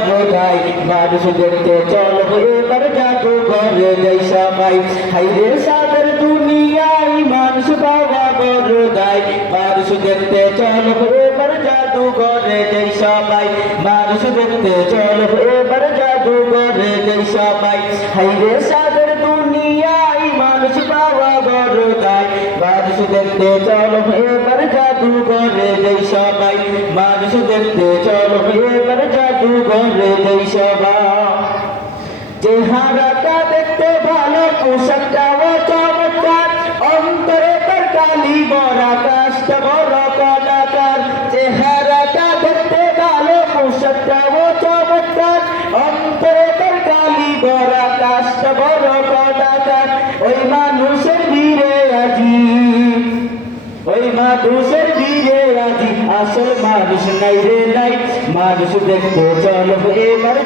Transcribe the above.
বড়দাই মানুষ দেখতে চলো এবার জাদুঘরে যাই সবাই হাইরে সাদের দুনিয়ায় মানুষ পাওয়া বড়দাই মানুষ দেখতে চলো এবার জাদুঘরে যাই সবাই মানুষ দেখতে চলো এবার জাদুঘরে যাই সবাই হাইরে সাদের দুনিয়ায় মানুষ পাওয়া বড়দাই মানুষ দেখতে চলো এবার জাদুঘরে যাই সবাই মানুষ দেখতে চলো এবার জাদুঘরে যাই সবাই চেহারাটা দেখতে ভালো পোশাকটাও চমৎকার অন্তরে তার কালি বড় কাজটা বড় কলাকার চেহারাটা দেখতে ভালো পোশাকটাও চমৎকার অন্তরে তার কালি বড় কাজটা বড় কলাকার ওই মানুষের ভিড়ে আজি ওই মানুষের ভিড়ে আজি আসল মানুষ নাই রে নাই মানুষ দেখতে চলো এবার